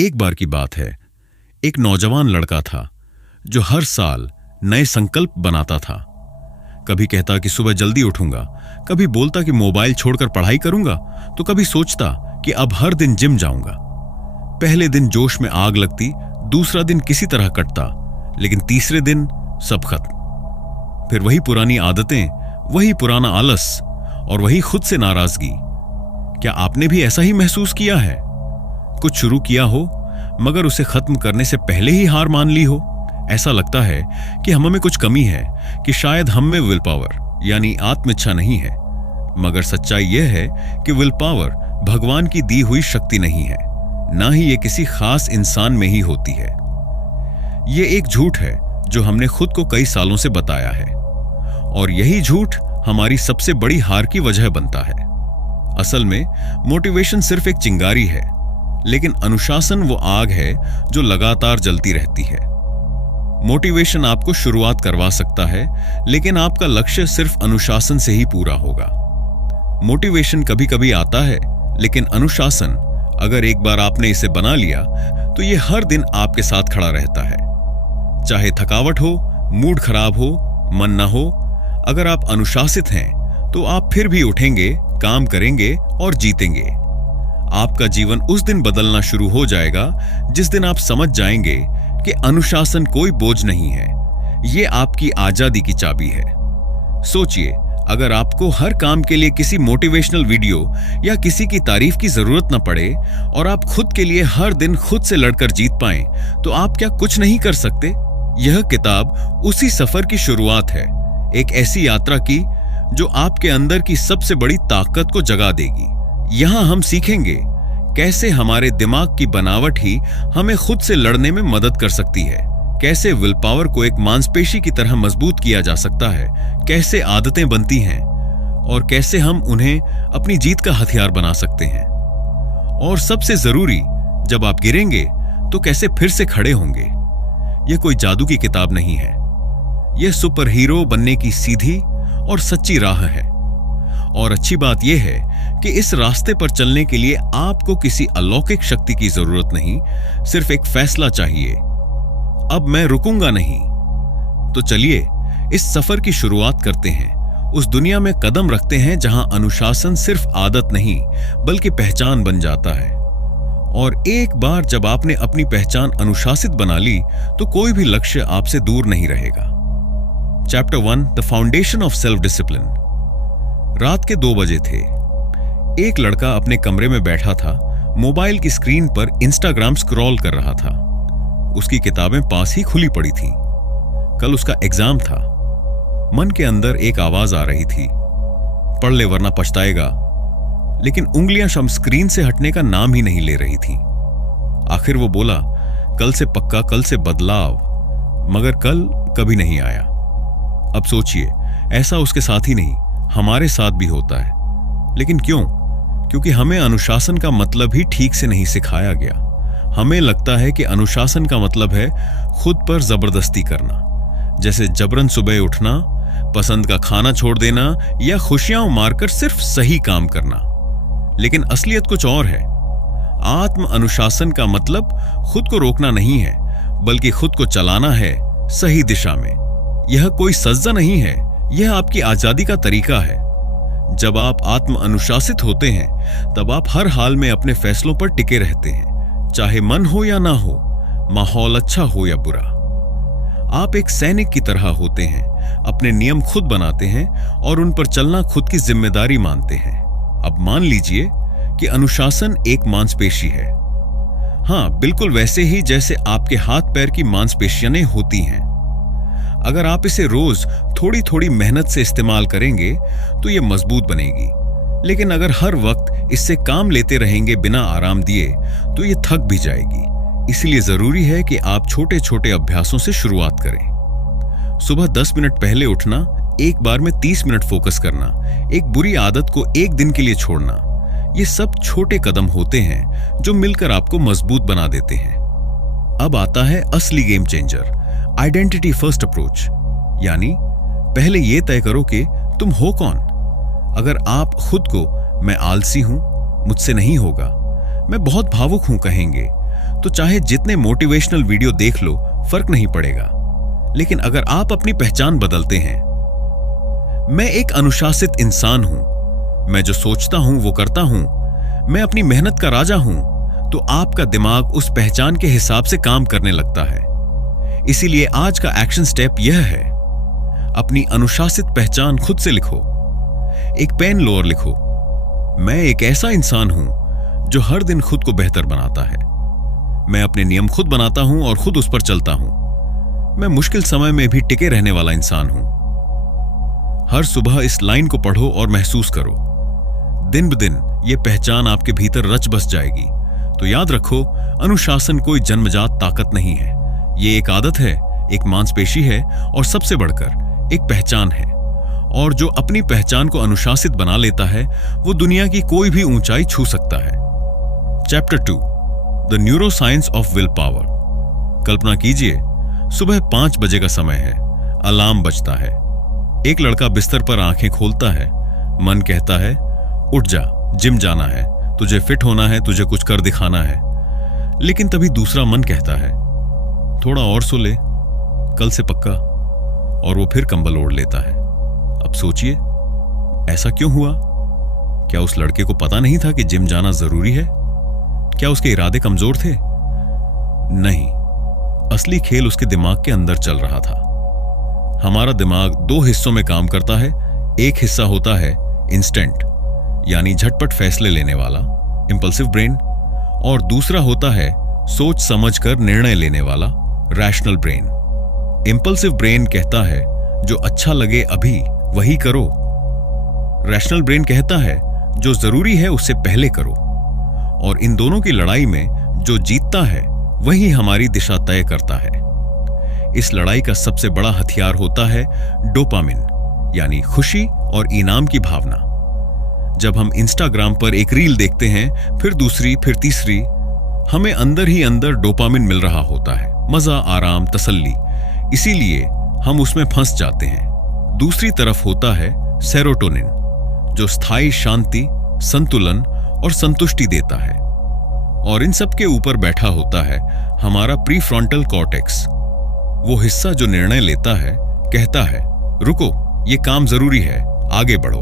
एक बार की बात है, एक नौजवान लड़का था जो हर साल नए संकल्प बनाता था। कभी कहता कि सुबह जल्दी उठूंगा, कभी बोलता कि मोबाइल छोड़कर पढ़ाई करूंगा, तो कभी सोचता कि अब हर दिन जिम जाऊंगा। पहले दिन जोश में आग लगती, दूसरा दिन किसी तरह कटता, लेकिन तीसरे दिन सब खत्म। फिर वही पुरानी आदतें, वही पुराना आलस और वही खुद से नाराजगी। क्या आपने भी ऐसा ही महसूस किया है? कुछ शुरू किया हो मगर उसे खत्म करने से पहले ही हार मान ली हो। ऐसा लगता है कि हम में कुछ कमी है, कि शायद हम में विल पावर यानी आत्मिच्छा नहीं है। मगर सच्चाई यह है कि विल पावर भगवान की दी हुई शक्ति नहीं है, ना ही ये किसी खास इंसान में ही होती है। ये एक झूठ है जो हमने खुद को कई सालों से बताया है, और यही झूठ हमारी सबसे बड़ी हार की वजह बनता है। असल में मोटिवेशन सिर्फ एक चिंगारी है, लेकिन अनुशासन वो आग है जो लगातार जलती रहती है। मोटिवेशन आपको शुरुआत करवा सकता है, लेकिन आपका लक्ष्य सिर्फ अनुशासन से ही पूरा होगा। मोटिवेशन कभी कभी आता है, लेकिन अनुशासन, अगर एक बार आपने इसे बना लिया तो ये हर दिन आपके साथ खड़ा रहता है। चाहे थकावट हो, मूड खराब हो, मन ना हो, अगर आप अनुशासित हैं तो आप फिर भी उठेंगे, काम करेंगे और जीतेंगे। आपका जीवन उस दिन बदलना शुरू हो जाएगा जिस दिन आप समझ जाएंगे कि अनुशासन कोई बोझ नहीं है, ये आपकी आजादी की चाबी है। सोचिए, अगर आपको हर काम के लिए किसी मोटिवेशनल वीडियो या किसी की तारीफ की जरूरत न पड़े और आप खुद के लिए हर दिन खुद से लड़कर जीत पाएं, तो आप क्या कुछ नहीं कर सकते? यह किताब उसी सफर की शुरुआत है, एक ऐसी यात्रा की जो आपके अंदर की सबसे बड़ी ताकत को जगा देगी। यहां हम सीखेंगे कैसे हमारे दिमाग की बनावट ही हमें खुद से लड़ने में मदद कर सकती है, कैसे विल पावर को एक मांसपेशी की तरह मजबूत किया जा सकता है, कैसे आदतें बनती हैं और कैसे हम उन्हें अपनी जीत का हथियार बना सकते हैं। और सबसे जरूरी, जब आप गिरेंगे तो कैसे फिर से खड़े होंगे। यह कोई जादू की किताब नहीं है, यह सुपर हीरो बनने की सीधी और सच्ची राह है। और अच्छी बात यह है कि इस रास्ते पर चलने के लिए आपको किसी अलौकिक शक्ति की जरूरत नहीं, सिर्फ एक फैसला चाहिए, अब मैं रुकूंगा नहीं। तो चलिए इस सफर की शुरुआत करते हैं, उस दुनिया में कदम रखते हैं जहां अनुशासन सिर्फ आदत नहीं बल्कि पहचान बन जाता है। और एक बार जब आपने अपनी पहचान अनुशासित बना ली तो कोई भी लक्ष्य आपसे दूर नहीं रहेगा। Chapter 1, the foundation of self discipline. रात के 2 बजे थे। एक लड़का अपने कमरे में बैठा था, मोबाइल की स्क्रीन पर इंस्टाग्राम स्क्रॉल कर रहा था। उसकी किताबें पास ही खुली पड़ी थीं। कल उसका एग्जाम था। मन के अंदर एक आवाज आ रही थी, पढ़ ले वरना पछताएगा, लेकिन उंगलियां शम स्क्रीन से हटने का नाम ही नहीं ले रही थीं। आखिर वो बोला, कल से पक्का, कल से बदलाव, मगर कल कभी नहीं आया। अब सोचिए, ऐसा उसके साथ ही नहीं, हमारे साथ भी होता है। लेकिन क्यों? क्योंकि हमें अनुशासन का मतलब ही ठीक से नहीं सिखाया गया। हमें लगता है कि अनुशासन का मतलब है खुद पर जबरदस्ती करना, जैसे जबरन सुबह उठना, पसंद का खाना छोड़ देना या खुशियां मारकर सिर्फ सही काम करना। लेकिन असलियत कुछ और है। आत्म अनुशासन का मतलब खुद को रोकना नहीं है, बल्कि खुद को चलाना है सही दिशा में। यह कोई सज्जा नहीं है, यह आपकी आजादी का तरीका है। जब आप आत्म अनुशासित होते हैं तब आप हर हाल में अपने फैसलों पर टिके रहते हैं, चाहे मन हो या ना हो, माहौल अच्छा हो या बुरा। आप एक सैनिक की तरह होते हैं, अपने नियम खुद बनाते हैं और उन पर चलना खुद की जिम्मेदारी मानते हैं। अब मान लीजिए कि अनुशासन एक मांसपेशी है। हां, बिल्कुल वैसे ही जैसे आपके हाथ पैर की मांसपेशियां होती हैं। अगर आप इसे रोज थोड़ी थोड़ी मेहनत से इस्तेमाल करेंगे तो ये मजबूत बनेगी। लेकिन अगर हर वक्त इससे काम लेते रहेंगे बिना आराम दिए तो ये थक भी जाएगी। इसलिए जरूरी है कि आप छोटे छोटे अभ्यासों से शुरुआत करें। सुबह 10 मिनट पहले उठना, एक बार में 30 मिनट फोकस करना, एक बुरी आदत को एक दिन के लिए छोड़ना, ये सब छोटे कदम होते हैं जो मिलकर आपको मजबूत बना देते हैं। अब आता है असली game changer, identity first approach. यानी पहले ये तय करो कि तुम हो कौन। अगर आप खुद को मैं आलसी हूं, मुझसे नहीं होगा, मैं बहुत भावुक हूं कहेंगे, तो चाहे जितने मोटिवेशनल वीडियो देख लो फर्क नहीं पड़ेगा। लेकिन अगर आप अपनी पहचान बदलते हैं, मैं एक अनुशासित इंसान हूं, मैं जो सोचता हूं वो करता हूं, मैं अपनी मेहनत का राजा हूं, तो आपका दिमाग उस पहचान के हिसाब से काम करने लगता है। इसीलिए आज का एक्शन स्टेप यह है, अपनी अनुशासित पहचान खुद से लिखो। एक पेन लोअर लिखो, मैं एक ऐसा इंसान हूं जो हर दिन खुद को बेहतर बनाता है। मैं अपने नियम खुद बनाता हूं और खुद उस पर चलता हूं। मैं मुश्किल समय में भी टिके रहने वाला इंसान हूं। हर सुबह इस लाइन को पढ़ो और महसूस करो। दिन ब दिन ये पहचान आपके भीतर रच बस जाएगी। तो याद रखो, अनुशासन कोई जन्मजात ताकत नहीं है, ये एक आदत है, एक मांसपेशी है और सबसे बढ़कर एक पहचान है। और जो अपनी पहचान को अनुशासित बना लेता है वो दुनिया की कोई भी ऊंचाई छू सकता है। Chapter 2, the neuroscience of will power. कल्पना कीजिए, सुबह 5 बजे का समय है, अलार्म बजता है। एक लड़का बिस्तर पर आंखें खोलता है। मन कहता है, उठ जा, जिम जाना है, तुझे फिट होना है, तुझे कुछ कर दिखाना है। लेकिन तभी दूसरा मन कहता है, थोड़ा और सो ले, कल से पक्का। और वो फिर कंबल ओढ़ लेता है। अब सोचिए, ऐसा क्यों हुआ? क्या उस लड़के को पता नहीं था कि जिम जाना जरूरी है? क्या उसके इरादे कमजोर थे? नहीं, असली खेल उसके दिमाग के अंदर चल रहा था। हमारा दिमाग 2 हिस्सों में काम करता है। एक हिस्सा होता है इंस्टेंट, यानी झटपट फैसले लेने वाला, इंपल्सिव ब्रेन, और दूसरा होता है सोच समझकर निर्णय लेने वाला, रैशनल ब्रेन। इंपल्सिव ब्रेन कहता है जो अच्छा लगे अभी वही करो। रैशनल ब्रेन कहता है जो जरूरी है उससे पहले करो। और इन दोनों की लड़ाई में जो जीतता है वही हमारी दिशा तय करता है। इस लड़ाई का सबसे बड़ा हथियार होता है डोपामिन, यानी खुशी और इनाम की भावना। जब हम इंस्टाग्राम पर एक रील देखते हैं, फिर दूसरी, फिर तीसरी, हमें अंदर ही अंदर डोपामिन मिल रहा होता है, मजा, आराम, तसल्ली। इसीलिए हम उसमें फंस जाते हैं। दूसरी तरफ होता है सेरोटोनिन, जो स्थायी शांति, संतुलन और संतुष्टि देता है। और इन सब के ऊपर बैठा होता है हमारा प्रीफ्रंटल कॉर्टेक्स, वो हिस्सा जो निर्णय लेता है, कहता है रुको, ये काम जरूरी है, आगे बढ़ो।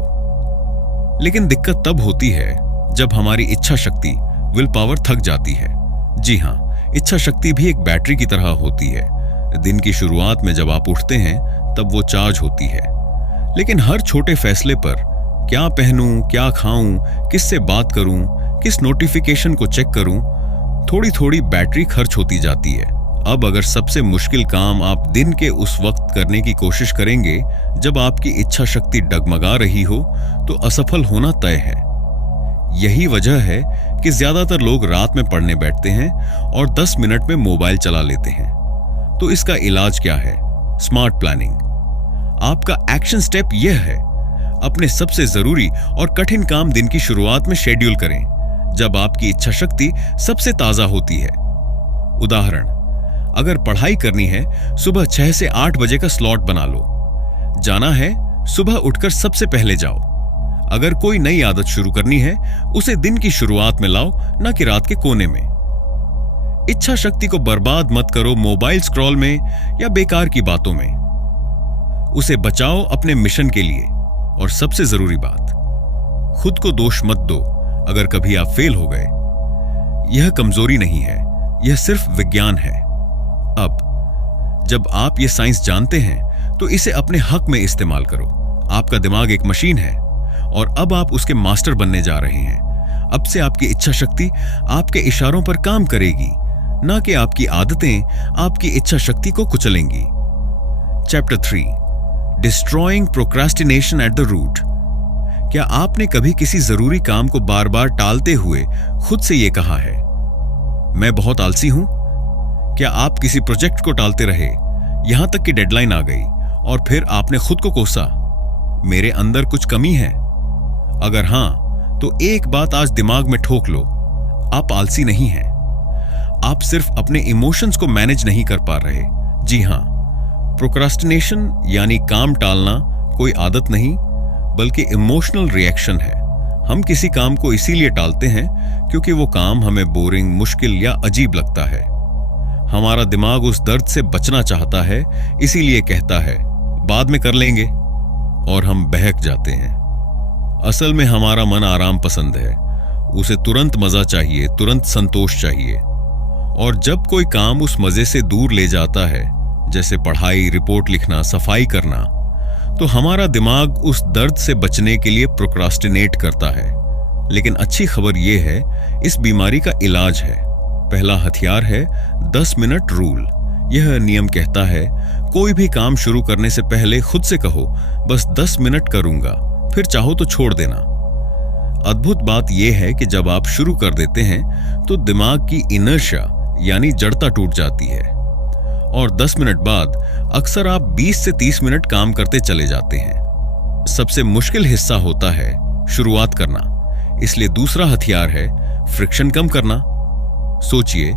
लेकिन दिक्कत तब होती है जब हमारी इच्छा शक्ति, विल पावर, थक जाती है। जी हां, इच्छा शक्ति भी एक बैटरी की तरह होती है। दिन की शुरुआत में जब आप उठते हैं तब वो चार्ज होती है। लेकिन हर छोटे फैसले पर, क्या पहनूं, क्या खाऊं, किससे बात करूं, किस नोटिफिकेशन को चेक करूं, थोड़ी थोड़ी बैटरी खर्च होती जाती है। अब अगर सबसे मुश्किल काम आप दिन के उस वक्त करने की कोशिश करेंगे जब आपकी इच्छा शक्ति डगमगा रही हो, तो असफल होना तय है। यही वजह है कि ज्यादातर लोग रात में पढ़ने बैठते हैं और 10 मिनट में मोबाइल चला लेते हैं। तो इसका इलाज क्या है? Smart planning. आपका एक्शन स्टेप यह है, अपने सबसे जरूरी और कठिन काम दिन की शुरुआत में शेड्यूल करें, जब आपकी इच्छा शक्ति सबसे ताजा होती है। उदाहरण, अगर पढ़ाई करनी है, सुबह 6 से 8 बजे का स्लॉट बना लो। जाना है, सुबह उठकर सबसे पहले जाओ। अगर कोई नई आदत शुरू करनी है, उसे दिन की शुरुआत में लाओ, न कि रात के कोने में। इच्छा शक्ति को बर्बाद मत करो मोबाइल स्क्रॉल में या बेकार की बातों में। उसे बचाओ अपने मिशन के लिए। और सबसे जरूरी बात, खुद को दोष मत दो अगर कभी आप फेल हो गए। यह कमजोरी नहीं है, यह सिर्फ विज्ञान है। अब जब आप ये साइंस जानते हैं तो इसे अपने हक में इस्तेमाल करो। आपका दिमाग एक मशीन है और अब आप उसके मास्टर बनने जा रहे हैं। अब से आपकी इच्छा शक्ति आपके इशारों पर काम करेगी, ना कि आपकी आदतें आपकी इच्छा शक्ति को कुचलेंगी। Chapter 3, destroying procrastination at the root. क्या आपने कभी किसी जरूरी काम को बार बार टालते हुए खुद से यह कहा है, मैं बहुत आलसी हूं? क्या आप किसी प्रोजेक्ट को टालते रहे यहां तक कि डेडलाइन आ गई और फिर आपने खुद को कोसा, मेरे अंदर कुछ कमी है? अगर हां, तो एक बात आज दिमाग में ठोक लो, आप आलसी नहीं हैं। आप सिर्फ अपने इमोशंस को मैनेज नहीं कर पा रहे। जी हां, प्रोक्रास्टिनेशन यानी काम टालना कोई आदत नहीं, बल्कि इमोशनल रिएक्शन है। हम किसी काम को इसीलिए टालते हैं क्योंकि वो काम हमें बोरिंग, मुश्किल या अजीब लगता है। हमारा दिमाग उस दर्द से बचना चाहता है, इसीलिए कहता है बाद में कर लेंगे, और हम बहक जाते हैं। असल में हमारा मन आराम पसंद है, उसे तुरंत मजा चाहिए, तुरंत संतोष चाहिए। और जब कोई काम उस मजे से दूर ले जाता है, जैसे पढ़ाई, रिपोर्ट लिखना, सफाई करना, तो हमारा दिमाग उस दर्द से बचने के लिए प्रोक्रास्टिनेट करता है। लेकिन अच्छी खबर यह है, इस बीमारी का इलाज है। पहला हथियार है 10 मिनट रूल। यह नियम कहता है, कोई भी काम शुरू करने से पहले खुद से कहो, बस 10 मिनट करूंगा, फिर चाहो तो छोड़ देना। अद्भुत बात यह है कि जब आप शुरू कर देते हैं तो दिमाग की इनर्शिया यानी जड़ता टूट जाती है, और 10 मिनट बाद अक्सर आप 20 से 30 मिनट काम करते चले जाते हैं। सबसे मुश्किल हिस्सा होता है शुरुआत करना, इसलिए दूसरा हथियार है फ्रिक्शन कम करना। सोचिए,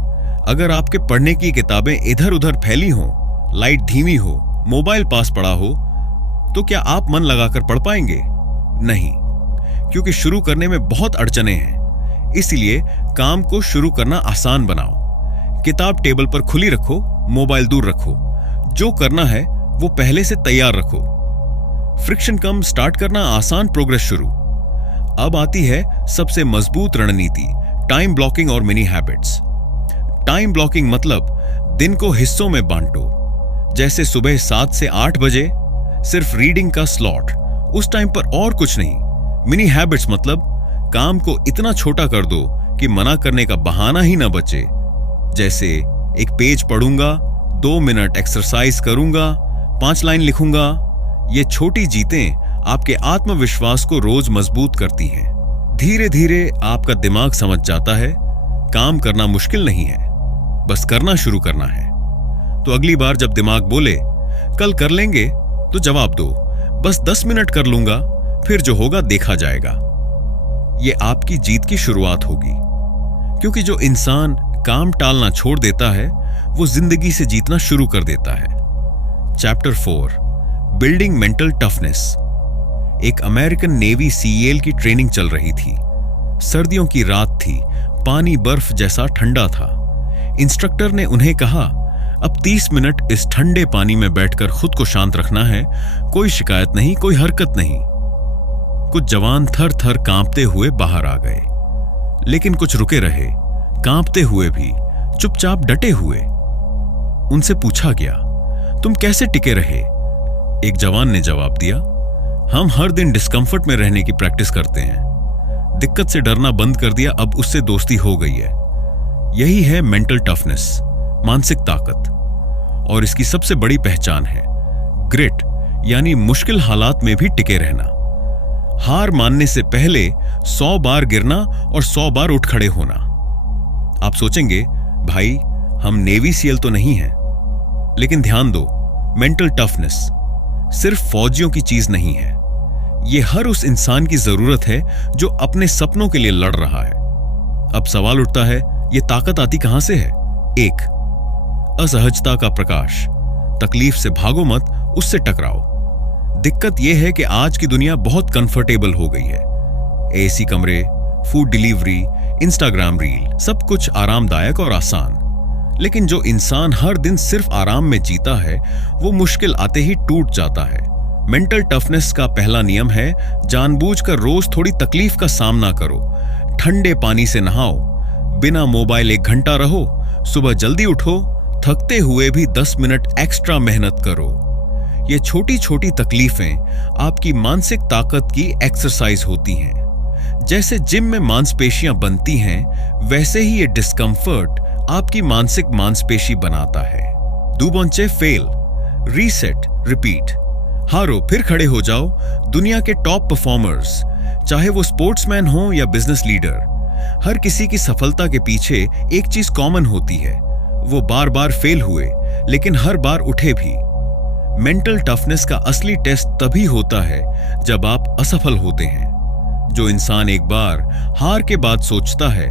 अगर आपके पढ़ने की किताबें इधर उधर फैली हों, लाइट धीमी हो, मोबाइल पास पड़ा हो, तो क्या आप मन लगाकर पढ़ पाएंगे? नहीं, क्योंकि शुरू करने में बहुत अड़चने हैं। इसलिए काम को शुरू करना आसान बनाओ। किताब टेबल पर खुली रखो, मोबाइल दूर रखो, जो करना है वो पहले से तैयार रखो। फ्रिक्शन कम, स्टार्ट करना आसान, प्रोग्रेस शुरू। अब आती है सबसे मजबूत रणनीति, टाइम ब्लॉकिंग और मिनी हैबिट्स। टाइम ब्लॉकिंग मतलब दिन को हिस्सों में बांटो। जैसे सुबह 7 से 8 बजे सिर्फ रीडिंग का स्लॉट, उस टाइम पर और कुछ नहीं। मिनी हैबिट्स मतलब काम को इतना छोटा कर दो कि मना करने का बहाना ही ना बचे। जैसे एक पेज पढ़ूंगा, 2 मिनट एक्सरसाइज करूंगा, 5 लाइन लिखूंगा। ये छोटी जीतें आपके आत्मविश्वास को रोज मजबूत करती हैं। धीरे धीरे आपका दिमाग समझ जाता है काम करना मुश्किल नहीं है, बस करना शुरू करना है। तो अगली बार जब दिमाग बोले कल कर लेंगे, तो जवाब दो बस 10 मिनट कर लूंगा, फिर जो होगा देखा जाएगा। ये आपकी जीत की शुरुआत होगी, क्योंकि जो इंसान काम टालना छोड़ देता है वो जिंदगी से जीतना शुरू कर देता है। Chapter 4, building mental toughness. एक अमेरिकन नेवी सीएल की ट्रेनिंग चल रही थी। सर्दियों की रात थी, पानी बर्फ जैसा ठंडा था। इंस्ट्रक्टर ने उन्हें कहा, अब 30 मिनट इस ठंडे पानी में बैठकर खुद को शांत रखना है। कोई शिकायत नहीं, कोई हरकत नहीं। कुछ जवान थर थर कांपते हुए बाहर आ गए, लेकिन कुछ रुके रहे, कांपते हुए भी, चुपचाप डटे हुए। उनसे पूछा गया, तुम कैसे टिके रहे? एक जवान ने जवाब दिया, हम हर दिन डिस्कंफर्ट में रहने की प्रैक्टिस करते हैं। दिक्कत से डरना बंद कर दिया, अब उससे दोस्ती हो गई है। यही है मेंटल टफनेस, मानसिक ताकत। और इसकी सबसे बड़ी पहचान है ग्रिट, यानी मुश्किल हालात में भी टिके रहना। हार मानने से पहले 100 बार गिरना और 100 बार उठ खड़े होना। आप सोचेंगे, भाई हम नेवी सीएल तो नहीं हैं। लेकिन ध्यान दो, मेंटल टफनेस सिर्फ फौजियों की चीज नहीं है। ये हर उस इंसान की जरूरत है जो अपने सपनों के लिए लड़ रहा है। अब सवाल उठता है, ये ताकत आती कहां से है? एक, असहजता का प्रकाश। तकलीफ से भागो मत, उससे टकराओ। दिक्कत यह है कि आज की दुनिया बहुत कंफर्टेबल हो गई है। एसी कमरे, फूड डिलीवरी, इंस्टाग्राम रील, सब कुछ आरामदायक और आसान। लेकिन जो इंसान हर दिन सिर्फ आराम में जीता है, वो मुश्किल आते ही टूट जाता है। मेंटल टफनेस का पहला नियम है, जानबूझकर रोज थोड़ी तकलीफ का सामना करो। ठंडे पानी से नहाओ, बिना मोबाइल 1 घंटा रहो, सुबह जल्दी उठो, थकते हुए भी 10 मिनट एक्स्ट्रा मेहनत करो। ये छोटी छोटी तकलीफें आपकी मानसिक ताकत की एक्सरसाइज होती हैं। जैसे जिम में मांसपेशियां बनती हैं, वैसे ही ये डिस्कंफर्ट आपकी मानसिक मांसपेशी बनाता है। दूबोंचे फेल, रीसेट, रिपीट। हारो फिर खड़े हो जाओ। दुनिया के टॉप परफॉर्मर्स, चाहे वो स्पोर्ट्समैन हो या बिजनेस लीडर, हर किसी की सफलता के पीछे एक चीज कॉमन होती है, वो बार बार फेल हुए लेकिन हर बार उठे भी। मेंटल टफनेस का असली टेस्ट तभी होता है जब आप असफल होते हैं। जो इंसान एक बार हार के बाद सोचता है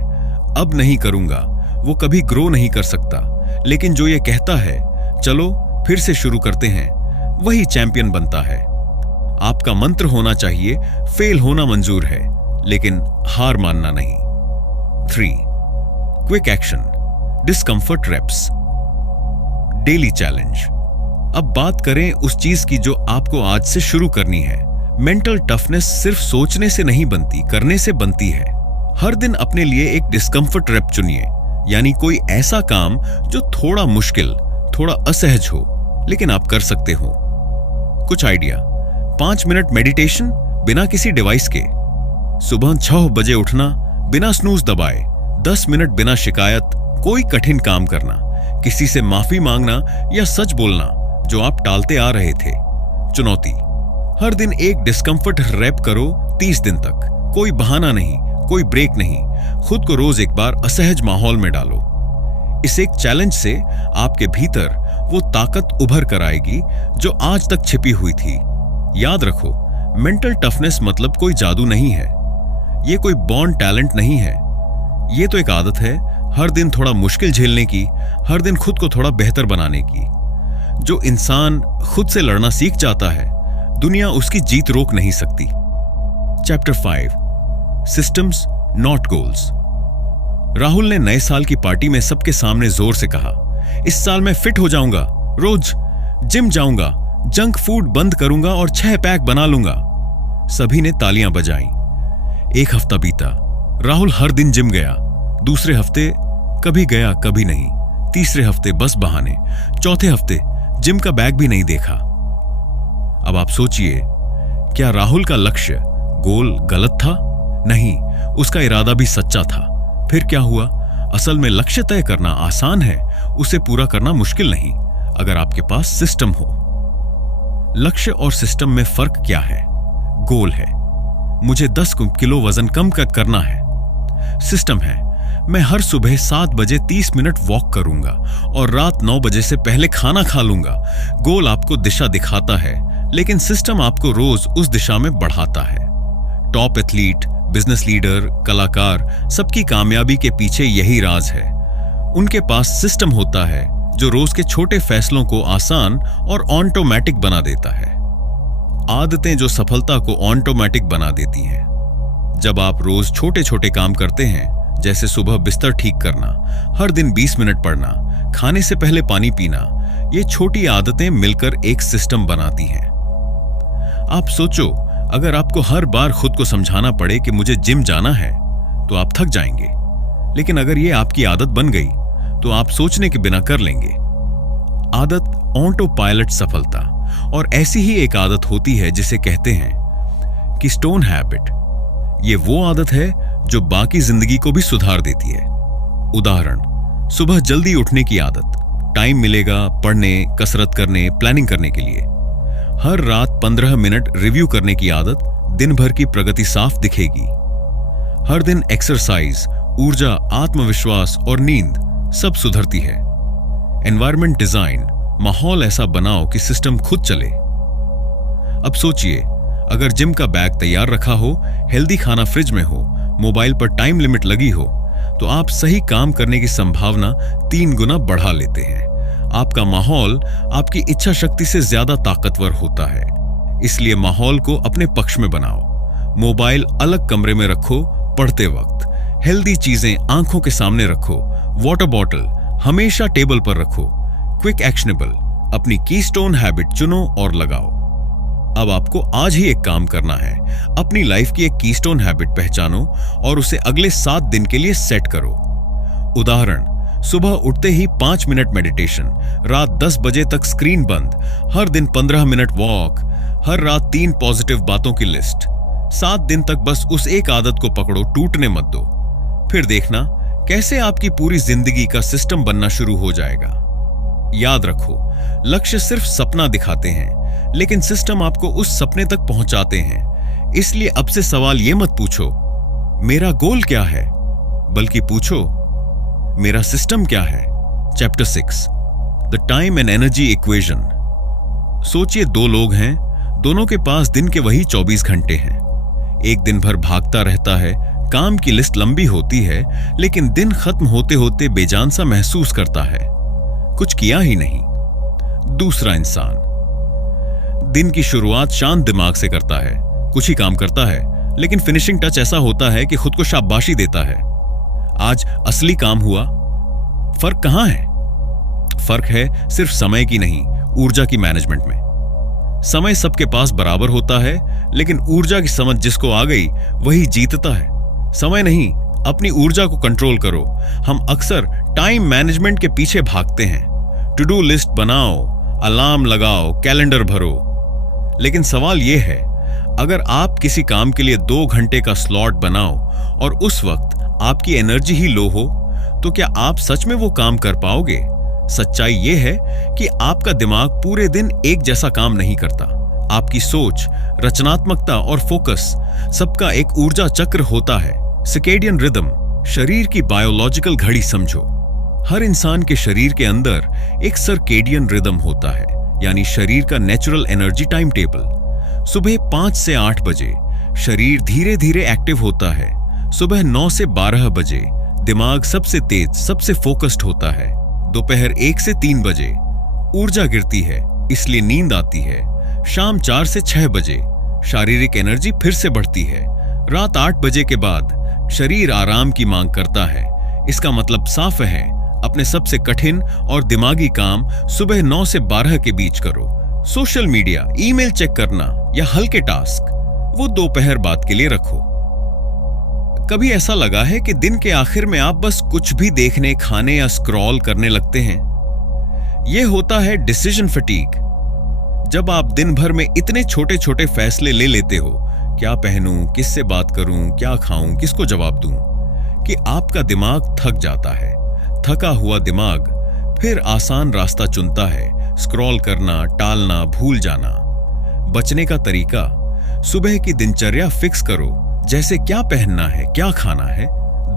अब नहीं करूंगा, वो कभी ग्रो नहीं कर सकता। लेकिन जो ये कहता है चलो फिर से शुरू करते हैं, वही चैंपियन बनता है। आपका मंत्र होना चाहिए, फेल होना मंजूर है, लेकिन हार मानना नहीं। 3. Quick action, discomfort reps, daily challenge. अब बात करें उस चीज की जो आपको आज से शुरू करनी है। मेंटल टफनेस सिर्फ सोचने से नहीं बनती, करने से बनती है। हर दिन अपने लिए एक डिस्कंफर्ट रेप चुनिए, यानी कोई ऐसा काम जो थोड़ा मुश्किल, थोड़ा असहज हो, लेकिन आप कर सकते हो। कुछ आइडिया: 5 मिनट मेडिटेशन बिना किसी डिवाइस के, सुबह 6 बजे उठना बिना स्नूज दबाए, 10 मिनट बिना शिकायत कोई कठिन काम करना, किसी से माफी मांगना या सच बोलना जो आप टालते आ रहे थे। चुनौती: हर दिन एक डिस्कंफर्ट रैप करो 30 दिन तक। कोई बहाना नहीं, कोई ब्रेक नहीं, खुद को रोज एक बार असहज माहौल में डालो। इस एक चैलेंज से आपके भीतर वो ताकत उभर कर आएगी जो आज तक छिपी हुई थी। याद रखो, मेंटल टफनेस मतलब कोई जादू नहीं है, ये कोई बॉर्न टैलेंट नहीं है। ये तो एक आदत है, हर दिन थोड़ा मुश्किल झेलने की, हर दिन खुद को थोड़ा बेहतर बनाने की। जो इंसान खुद से लड़ना सीख जाता है, दुनिया उसकी जीत रोक नहीं सकती। Chapter 5, systems not goals. Rahul ने नए साल की पार्टी में सबके सामने जोर से कहा, इस साल मैं फिट हो जाऊंगा, रोज जिम जाऊंगा, जंक फूड बंद करूंगा और 6 पैक बना लूंगा। सभी ने तालियां बजाईं। एक हफ्ता बीता, राहुल हर दिन जिम गया। दूसरे हफ्ते कभी गया कभी नहीं, तीसरे हफ्ते बस बहाने, चौथे हफ्ते जिम का बैग भी नहीं देखा। अब आप सोचिए, क्या राहुल का लक्ष्य, गोल गलत था? नहीं, उसका इरादा भी सच्चा था। फिर क्या हुआ? असल में लक्ष्य तय करना आसान है, उसे पूरा करना मुश्किल नहीं, अगर आपके पास सिस्टम हो। लक्ष्य और सिस्टम में फर्क क्या है? गोल है, मुझे 10 किलो वजन कम करना है। सिस्टम है, मैं हर सुबह 7 बजे 30 मिनट वॉक करूंगा और रात 9 बजे से पहले खाना खा लूंगा। गोल आपको दिशा दिखाता है, लेकिन सिस्टम आपको रोज उस दिशा में बढ़ाता है। टॉप एथलीट, बिजनेस लीडर, कलाकार, सबकी कामयाबी के पीछे यही राज है। उनके पास सिस्टम होता है जो रोज के छोटे फैसलों को आसान और ऑटोमेटिक बना देता है। आदतें जो सफलता को ऑटोमेटिक बना देती हैं। जब आप रोज छोटे छोटे काम करते हैं, जैसे सुबह बिस्तर ठीक करना, हर दिन 20 मिनट पढ़ना, खाने से पहले पानी पीना, ये छोटी आदतें मिलकर एक सिस्टम बनाती हैं। आप सोचो, अगर आपको हर बार खुद को समझाना पड़े कि मुझे जिम जाना है, तो आप थक जाएंगे। लेकिन अगर ये आपकी आदत बन गई, तो आप सोचने के बिना कर लेंगे। आदत ऑटो पायलट सफलता। और ऐसी ही एक आदत होती है जिसे कहते हैं कि स्टोन हैबिट। ये वो आदत है जो बाकी जिंदगी को भी सुधार देती है। उदाहरण, सुबह जल्दी उठने की आदत। टाइम मिलेगा पढ़ने, कसरत करने, प्लानिंग करने के लिए। हर रात 15 मिनट रिव्यू करने की आदत, दिन भर की प्रगति साफ दिखेगी। हर दिन एक्सरसाइज, ऊर्जा, आत्मविश्वास और नींद सब सुधरती है। एनवायरमेंट डिजाइन, माहौल ऐसा बनाओ कि सिस्टम खुद चले। अब सोचिए, अगर जिम का बैग तैयार रखा हो, हेल्दी खाना फ्रिज में हो, मोबाइल पर टाइम लिमिट लगी हो, तो आप सही काम करने की संभावना 3 गुना बढ़ा लेते हैं। आपका माहौल आपकी इच्छा शक्ति से ज्यादा ताकतवर होता है। इसलिए माहौल को अपने पक्ष में बनाओ। मोबाइल अलग कमरे में रखो पढ़ते वक्त। हेल्दी चीजें आंखों के सामने रखो। वाटर बॉटल हमेशा टेबल पर रखो। क्विक एक्शनेबल, अपनी कीस्टोन हैबिट चुनो और लगाओ। अब आपको आज ही एक काम करना है। अपनी लाइफ की एक कीस्टोन हैबिट पहचानो और उसे अगले 7 दिन के लिए सेट करो। उदाहरण, सुबह उठते ही 5 मिनट मेडिटेशन, रात 10 बजे तक स्क्रीन बंद, हर दिन 15 मिनट वॉक, हर रात 3 पॉजिटिव बातों की लिस्ट। 7 दिन तक बस उस एक आदत को पकड़ो, टूटने मत दो। फिर देखना कैसे आपकी पूरी जिंदगी का सिस्टम बनना शुरू हो जाएगा। याद रखो, लक्ष्य सिर्फ सपना दिखाते हैं, लेकिन सिस्टम आपको उस सपने तक पहुंचाते हैं। इसलिए अब से सवाल ये मत पूछो मेरा गोल क्या है, बल्कि पूछो मेरा सिस्टम क्या है। Chapter 6, the time and energy equation. सोचिए, 2 लोग हैं, दोनों के पास दिन के वही 24 घंटे हैं। एक दिन भर भागता रहता है, काम की लिस्ट लंबी होती है, लेकिन दिन खत्म होते होते बेजान सा महसूस करता है, कुछ किया ही नहीं। दूसरा इंसान दिन की शुरुआत शांत दिमाग से करता है, कुछ ही काम करता है, लेकिन फिनिशिंग टच ऐसा होता है कि खुद को शाबाशी देता है। आज असली काम हुआ। फर्क कहां है? फर्क है सिर्फ समय की नहीं, ऊर्जा की मैनेजमेंट में। समय सबके पास बराबर होता है, लेकिन ऊर्जा की समझ जिसको आ गई वही जीतता है। समय नहीं, अपनी ऊर्जा को कंट्रोल करो। हम अक्सर टाइम मैनेजमेंट के पीछे भागते हैं। टू डू लिस्ट बनाओ, अलार्म लगाओ, कैलेंडर भरो। लेकिन सवाल यह है, अगर आप किसी काम के लिए 2 घंटे का स्लॉट बनाओ और उस वक्त आपकी एनर्जी ही लो हो, तो क्या आप सच में वो काम कर पाओगे? सच्चाई यह है कि आपका दिमाग पूरे दिन एक जैसा काम नहीं करता। आपकी सोच, रचनात्मकता और फोकस सबका एक ऊर्जा चक्र होता है, सर्केडियन रिदम। शरीर की बायोलॉजिकल घड़ी समझो। हर इंसान के शरीर के अंदर एक सर्केडियन रिदम होता है, यानी शरीर का नेचुरल एनर्जी टाइम टेबल। सुबह 5 से 8 बजे शरीर धीरे धीरे एक्टिव होता है। सुबह 9 से 12 बजे दिमाग सबसे तेज, सबसे फोकस्ड होता है। दोपहर 1 से 3 बजे ऊर्जा गिरती है, इसलिए नींद आती है। शाम 4 से 6 बजे शारीरिक एनर्जी फिर से बढ़ती है। रात 8 बजे के बाद शरीर आराम की मांग करता है। इसका मतलब साफ है, अपने सबसे कठिन और दिमागी काम सुबह 9 से 12 के बीच करो। सोशल मीडिया, ईमेल चेक करना या हल्के टास्क वो दोपहर बाद के लिए रखो। कभी ऐसा लगा है कि दिन के आखिर में आप बस कुछ भी देखने, खाने या स्क्रॉल करने लगते हैं? यह होता है डिसीजन फटीग। जब आप दिन भर में इतने छोटे छोटे फैसले ले लेते हो, क्या पहनूं, किससे बात करूं, क्या खाऊं, किसको जवाब दूं, कि आपका दिमाग थक जाता है। थका हुआ दिमाग फिर आसान रास्ता चुनता है, स्क्रॉल करना, टालना, भूल जाना। बचने का तरीका, सुबह की दिनचर्या फिक्स करो, जैसे क्या पहनना है, क्या खाना है।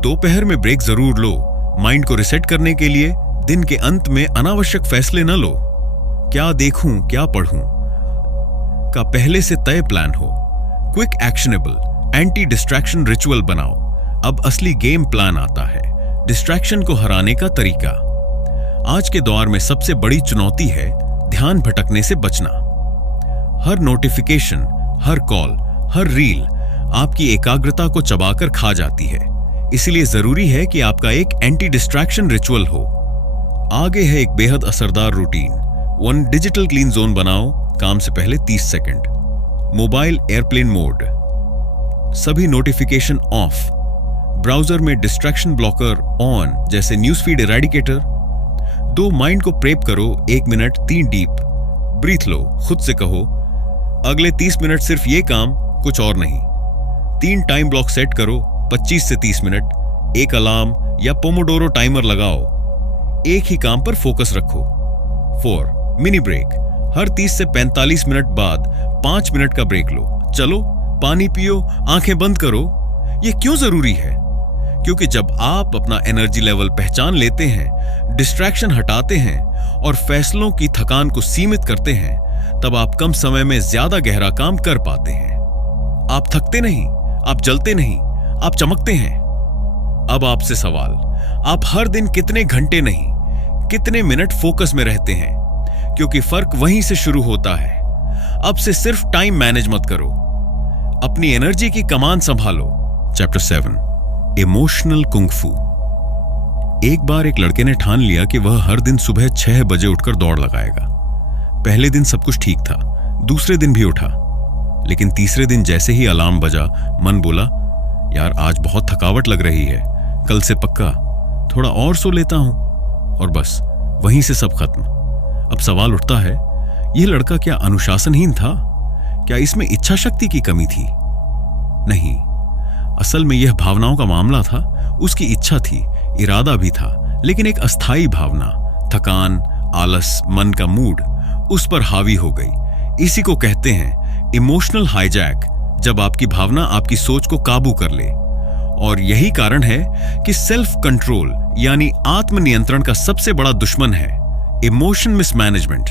दोपहर में ब्रेक जरूर लो, माइंड को रिसेट करने के लिए। दिन के अंत में अनावश्यक फैसले न लो। क्या देखूं, क्या पढ़ूं का पहले से तय प्लान हो। Quick actionable anti distraction ritual बनाओ। अब असली गेम प्लान आता है, डिस्ट्रैक्शन को हराने का तरीका। आज के दौर में सबसे बड़ी चुनौती है ध्यान भटकने से बचना। हर नोटिफिकेशन, हर कॉल, हर रील आपकी एकाग्रता को चबाकर खा जाती है। इसलिए जरूरी है कि आपका एक एंटी डिस्ट्रैक्शन रिचुअल हो। आगे है एक बेहद असरदार रूटीन। 1 डिजिटल क्लीन जोन बनाओ, काम से पहले 30 सेकंड। मोबाइल एयरप्लेन मोड, सभी नोटिफिकेशन ऑफ। ब्राउजर में डिस्ट्रैक्शन ब्लॉकर ऑन, जैसे न्यूज़फीड इरेडिकेटर। 2 माइंड को प्रेप करो, 1 मिनट 3 डीप ब्रीथ लो। खुद से कहो, अगले 30 मिनट सिर्फ ये काम, कुछ और नहीं। 3 टाइम ब्लॉक सेट करो, 25 से 30 मिनट। एक अलार्म या पोमोडोरो टाइमर लगाओ, एक ही काम पर फोकस रखो। 4 मिनी ब्रेक, हर 30 से 45 मिनट बाद 5 मिनट का ब्रेक लो। चलो, पानी पियो, आंखें बंद करो। यह क्यों जरूरी है? क्योंकि जब आप अपना एनर्जी लेवल पहचान लेते हैं, डिस्ट्रैक्शन हटाते हैं और फैसलों की थकान को सीमित करते हैं, तब आप कम समय में ज्यादा गहरा काम कर पाते हैं। आप थकते नहीं, आप जलते नहीं, आप चमकते हैं। अब आपसे सवाल, आप हर दिन कितने घंटे नहीं, कितने मिनट फोकस में रहते हैं? क्योंकि फर्क वहीं से शुरू होता है। अब से सिर्फ टाइम मैनेज मत करो, अपनी एनर्जी की कमान संभालो। Chapter 7, emotional kung fu. एक बार एक लड़के ने ठान लिया कि वह हर दिन सुबह 6 बजे उठकर दौड़ लगाएगा। पहले दिन सब कुछ ठीक था, दूसरे दिन भी उठा, लेकिन तीसरे दिन जैसे ही अलार्म बजा, मन बोला, यार आज बहुत थकावट लग रही है, कल से पक्का थोड़ा और सो लेता हूं। और बस वहीं से सब खत्म। अब सवाल उठता है, यह लड़का क्या अनुशासनहीन था? क्या इसमें इच्छा शक्ति की कमी थी? नहीं, असल में यह भावनाओं का मामला था। उसकी इच्छा थी, इरादा भी था, लेकिन एक अस्थायी भावना, थकान, आलस, मन का मूड उस पर हावी हो गई। इसी को कहते हैं इमोशनल हाईजैक, जब आपकी भावना आपकी सोच को काबू कर ले। और यही कारण है कि सेल्फ कंट्रोल यानी आत्मनियंत्रण का सबसे बड़ा दुश्मन है इमोशन मिसमैनेजमेंट।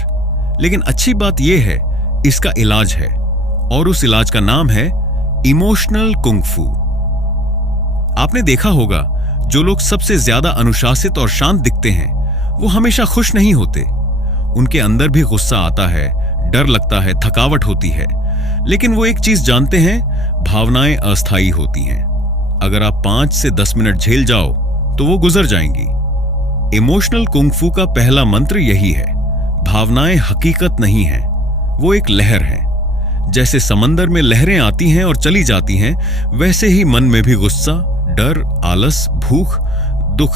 लेकिन अच्छी बात यह है, इसका इलाज है, और उस इलाज का नाम है इमोशनल कुंग-फू। आपने देखा होगा, जो लोग सबसे ज्यादा अनुशासित और शांत दिखते हैं, वो हमेशा खुश नहीं होते। उनके अंदर भी गुस्सा आता है, डर लगता है, थकावट होती है, लेकिन वो एक चीज जानते हैं, भावनाएं अस्थायी होती हैं। अगर आप 5 से 10 मिनट झेल जाओ तो वो गुजर जाएंगी। इमोशनल कुंग-फू का पहला मंत्र यही है, भावनाएं हकीकत नहीं हैं, वो एक लहर है। जैसे समंदर में लहरें आती हैं और चली जाती हैं, वैसे ही मन में भी गुस्सा, डर, आलस, भूख, दुख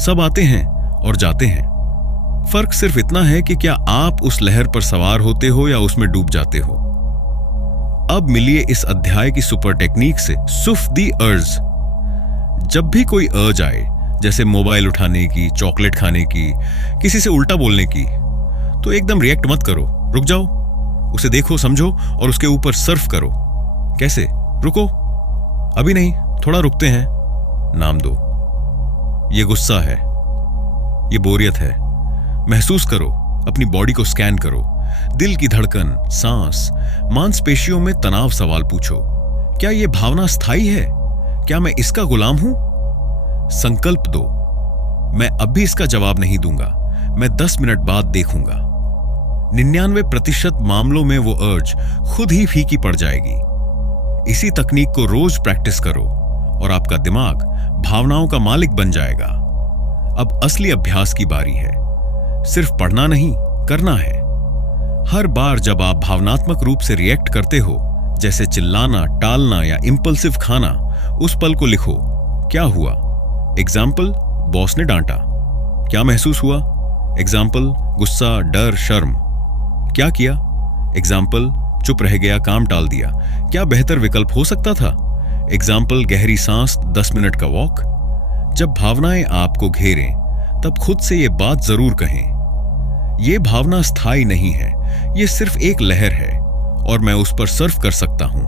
सब आते हैं और जाते हैं। फर्क सिर्फ इतना है कि क्या आप उस लहर पर सवार होते हो या उसमें डूब जाते हो। अब मिलिए इस अध्याय की सुपर टेक्निक से, सुफ दी अर्ज। जब भी कोई अर्ज आए, जैसे मोबाइल उठाने की, चॉकलेट खाने की, किसी से उल्टा बोलने की, तो एकदम रिएक्ट मत करो, रुक जाओ, उसे देखो, समझो और उसके ऊपर सर्फ करो। कैसे? रुको, अभी नहीं, थोड़ा रुकते हैं, नाम दो। ये गुस्सा है, ये बोरियत है। महसूस करो, अपनी बॉडी को स्कैन करो, दिल की धड़कन, सांस, मांसपेशियों में तनाव। सवाल पूछो, क्या यह भावना स्थायी है? क्या मैं इसका गुलाम हूं? संकल्प दो, मैं अभी इसका जवाब नहीं दूंगा, मैं 10 मिनट बाद देखूंगा। 99% मामलों में वो अर्ज खुद ही फीकी पड़ जाएगी। इसी तकनीक को रोज प्रैक्टिस करो और आपका दिमाग भावनाओं का मालिक बन जाएगा। अब असली अभ्यास की बारी है। सिर्फ पढ़ना नहीं, करना है। हर बार जब आप भावनात्मक रूप से रिएक्ट करते हो, जैसे चिल्लाना, टालना या इंपल्सिव खाना, उस पल को लिखो। क्या हुआ? एग्जाम्पल, बॉस ने डांटा। क्या महसूस हुआ? एग्जाम्पल, गुस्सा, डर, शर्म। क्या किया? एग्जाम्पल, चुप रह गया, काम टाल दिया। क्या बेहतर विकल्प हो सकता था? एग्जाम्पल, गहरी सांस, 10 मिनट का वॉक। जब भावनाएं आपको घेरें, तब खुद से ये बात जरूर कहें, ये भावना स्थायी नहीं है, ये सिर्फ एक लहर है और मैं उस पर सर्फ कर सकता हूं।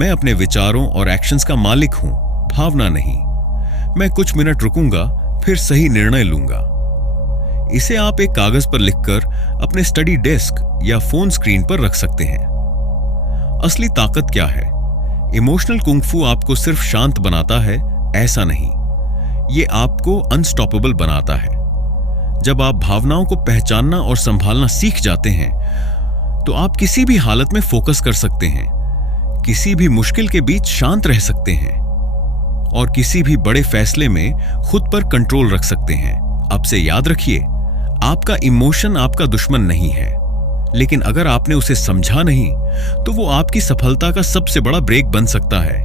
मैं अपने विचारों और एक्शंस का मालिक हूं, भावना नहीं। मैं कुछ मिनट रुकूंगा, फिर सही निर्णय लूंगा। इसे आप एक कागज पर लिखकर अपने स्टडी डेस्क या फोन स्क्रीन पर रख सकते हैं। असली ताकत क्या है? इमोशनल कुंग-फू आपको सिर्फ शांत बनाता है, ऐसा नहीं, ये आपको अनस्टॉपेबल बनाता है। जब आप भावनाओं को पहचानना और संभालना सीख जाते हैं, तो आप किसी भी हालत में फोकस कर सकते हैं, किसी भी मुश्किल के बीच शांत रह सकते हैं और किसी भी बड़े फैसले में खुद पर कंट्रोल रख सकते हैं। अब से याद रखिए, आपका इमोशन आपका दुश्मन नहीं है, लेकिन अगर आपने उसे समझा नहीं, तो वो आपकी सफलता का सबसे बड़ा ब्रेक बन सकता है।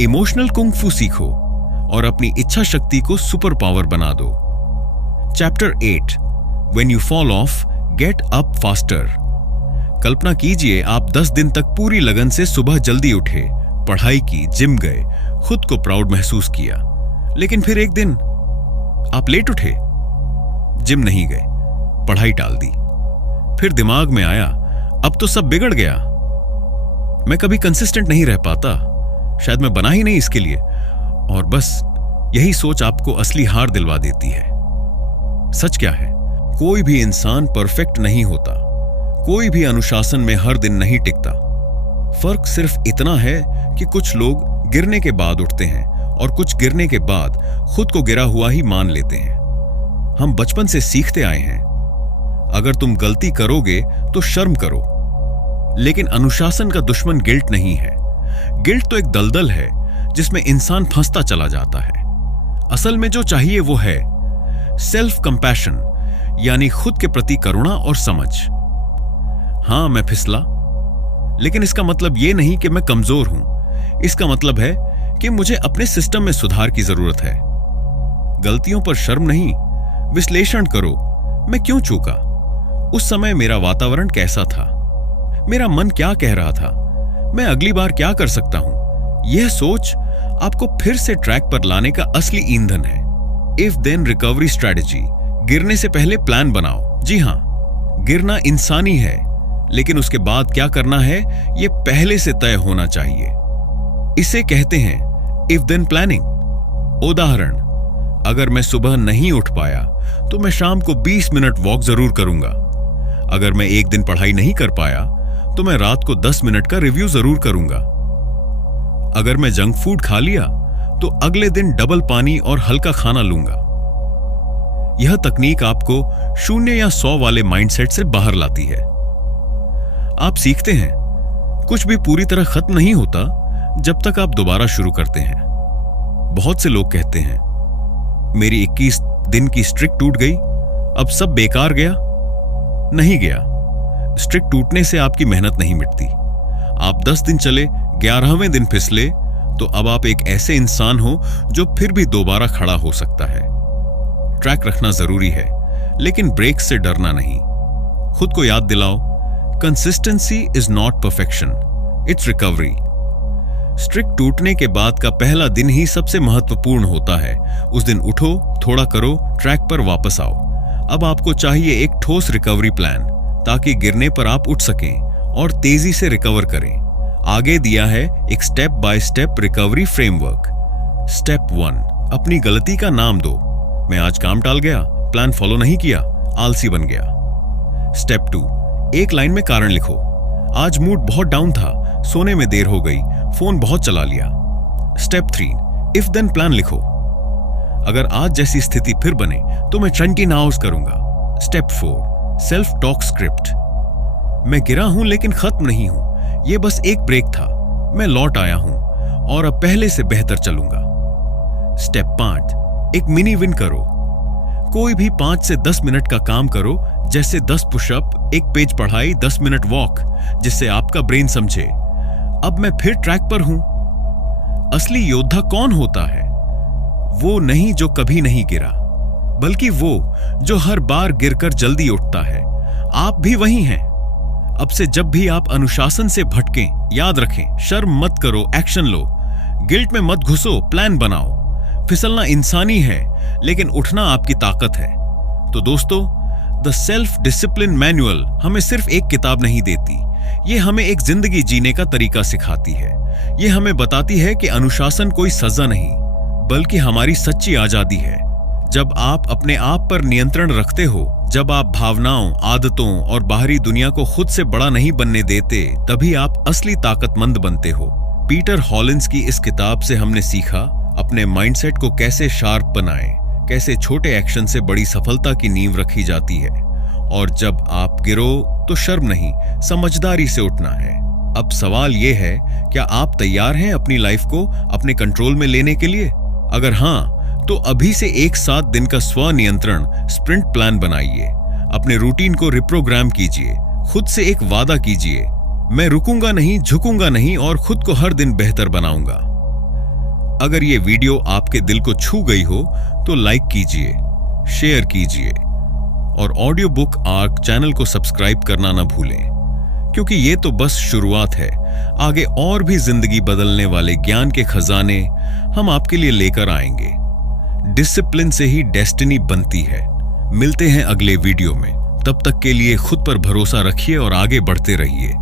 इमोशनल कुंग-फू सीखो और अपनी इच्छा शक्ति को सुपर पावर बना दो। Chapter 8, when you fall off, get up faster. कल्पना कीजिए आप 10 दिन तक पूरी लगन से सुबह जल्दी उठे, पढ़ाई की, जिम गए, खुद को प्राउड महसूस किया। लेकिन फिर एक दिन आप लेट उठे, जिम नहीं गए, पढ़ाई टाल दी। फिर दिमाग में आया, अब तो सब बिगड़ गया, मैं कभी कंसिस्टेंट नहीं रह पाता, शायद मैं बना ही नहीं इसके लिए। और बस यही सोच आपको असली हार दिलवा देती है। सच क्या है? कोई भी इंसान परफेक्ट नहीं होता, कोई भी अनुशासन में हर दिन नहीं टिकता। फर्क सिर्फ इतना है कि कुछ लोग गिरने के बाद उठते हैं और कुछ गिरने के बाद खुद को गिरा हुआ ही मान लेते हैं। हम बचपन से सीखते आए हैं, अगर तुम गलती करोगे तो शर्म करो। लेकिन अनुशासन का दुश्मन गिल्ट नहीं है। गिल्ट तो एक दलदल है जिसमें इंसान फंसता चला जाता है। असल में जो चाहिए वो है सेल्फ कंपैशन, यानी खुद के प्रति करुणा और समझ। हां, मैं फिसला, लेकिन इसका मतलब यह नहीं कि मैं कमजोर हूं। इसका मतलब है कि मुझे अपने सिस्टम में सुधार की जरूरत है। गलतियों पर शर्म नहीं, विश्लेषण करो, मैं क्यों चूका? उस समय मेरा वातावरण कैसा था? मेरा मन क्या कह रहा था? मैं अगली बार क्या कर सकता हूं? यह सोच आपको फिर से ट्रैक पर लाने का असली ईंधन है। If then recovery strategy. गिरने से पहले प्लान बनाओ। जी हां, गिरना इंसानी है, लेकिन उसके बाद क्या करना है यह पहले से तय होना चाहिए। इसे कहते हैं इफ देन प्लानिंग। उदाहरण, अगर मैं सुबह नहीं उठ पाया तो मैं शाम को 20 मिनट वॉक जरूर करूंगा। अगर मैं एक दिन पढ़ाई नहीं कर पाया तो मैं रात को 10 मिनट का रिव्यू जरूर करूंगा। अगर मैं जंक फूड खा लिया तो अगले दिन डबल पानी और हल्का खाना लूंगा। यह तकनीक आपको 0 या 100 वाले माइंडसेट से बाहर लाती है। आप सीखते हैं, कुछ भी पूरी तरह खत्म नहीं होता जब तक आप दोबारा शुरू करते हैं। बहुत से लोग कहते हैं, मेरी 21 दिन की स्ट्रिक टूट गई, अब सब बेकार गया। नहीं गया। स्ट्रिक टूटने से आपकी मेहनत नहीं मिटती। आप 10 दिन चले, 11वें दिन फिसले तो अब आप एक ऐसे इंसान हो जो फिर भी दोबारा खड़ा हो सकता है। ट्रैक रखना जरूरी है, लेकिन ब्रेक से डरना नहीं। खुद को याद दिलाओ, consistency is not perfection, it's recovery. Streak टूटने के बाद का पहला दिन ही सबसे महत्वपूर्ण होता है। उस दिन उठो, थोड़ा करो, ट्रैक पर वापस आओ। अब आपको चाहिए एक ठोस रिकवरी प्लान, ताकि गिरने पर आप उठ सकें और तेजी से रिकवर करें। आगे दिया है एक step by step recovery framework. Step 1, अपनी गलती का नाम दो। मैं आज काम टाल गया, प्लान फॉलो नहीं किया, आलसी बन गया। स्टेप 2, एक लाइन में कारण लिखो। आज मूड बहुत डाउन था, सोने में देर हो गई, फोन बहुत चला लिया। स्टेप 3, इफ देन प्लान लिखो। अगर आज जैसी स्थिति फिर बने तो मैं 20 आवर्स करूंगा। Step 4, self talk script. मैं गिरा हूं लेकिन खत्म नहीं हूं, यह बस एक ब्रेक था, मैं लौट आया हूं और अब पहले से बेहतर चलूंगा। स्टेप 5, एक मिनी विन करो। कोई भी 5 से 10 मिनट का काम करो, जैसे 10 पुशअप, एक पेज पढ़ाई, 10 मिनट वॉक, जिससे आपका ब्रेन समझे अब मैं फिर ट्रैक पर हूं। असली योद्धा कौन होता है? वो नहीं जो कभी नहीं गिरा, बल्कि वो जो हर बार गिरकर जल्दी उठता है। आप भी वही हैं। अब से जब भी आप अनुशासन से भटकें, याद रखें, शर्म मत करो, एक्शन लो। गिल्ट में मत घुसो, प्लान बनाओ। फिसलना इंसानी है, लेकिन उठना आपकी ताकत है। तो दोस्तों, द सेल्फ डिसिप्लिन मैनुअल हमें सिर्फ एक किताब नहीं देती, ये हमें एक जिंदगी जीने का तरीका सिखाती है। ये हमें बताती है कि अनुशासन कोई सजा नहीं, बल्कि हमारी सच्ची आजादी है। जब आप अपने आप पर नियंत्रण रखते हो, जब आप भावनाओं, आदतों और बाहरी दुनिया को खुद से बड़ा नहीं बनने देते, तभी आप असली ताकतमंद बनते हो। पीटर हॉलिंस की इस किताब से हमने सीखा अपने माइंडसेट को कैसे शार्प बनाएं, कैसे छोटे एक्शन से बड़ी सफलता की नींव रखी जाती है। और जब आप गिरो तो शर्म नहीं, समझदारी से उठना है। अब सवाल यह है, क्या आप तैयार हैं अपनी लाइफ को अपने कंट्रोल में लेने के लिए? अगर हाँ, तो अभी से एक 7 दिन का स्व नियंत्रण स्प्रिंट प्लान बनाइए। अपने रूटीन को रिप्रोग्राम कीजिए। खुद से एक वादा कीजिए, मैं रुकूंगा नहीं, झुकूंगा नहीं और खुद को हर दिन बेहतर बनाऊंगा। अगर ये वीडियो आपके दिल को छू गई हो तो लाइक कीजिए, शेयर कीजिए और ऑडियो बुक आर्क चैनल को सब्सक्राइब करना ना भूलें, क्योंकि ये तो बस शुरुआत है। आगे और भी जिंदगी बदलने वाले ज्ञान के खजाने हम आपके लिए लेकर आएंगे। डिसिप्लिन से ही डेस्टिनी बनती है। मिलते हैं अगले वीडियो में। तब तक के लिए खुद पर भरोसा रखिए और आगे बढ़ते रहिए।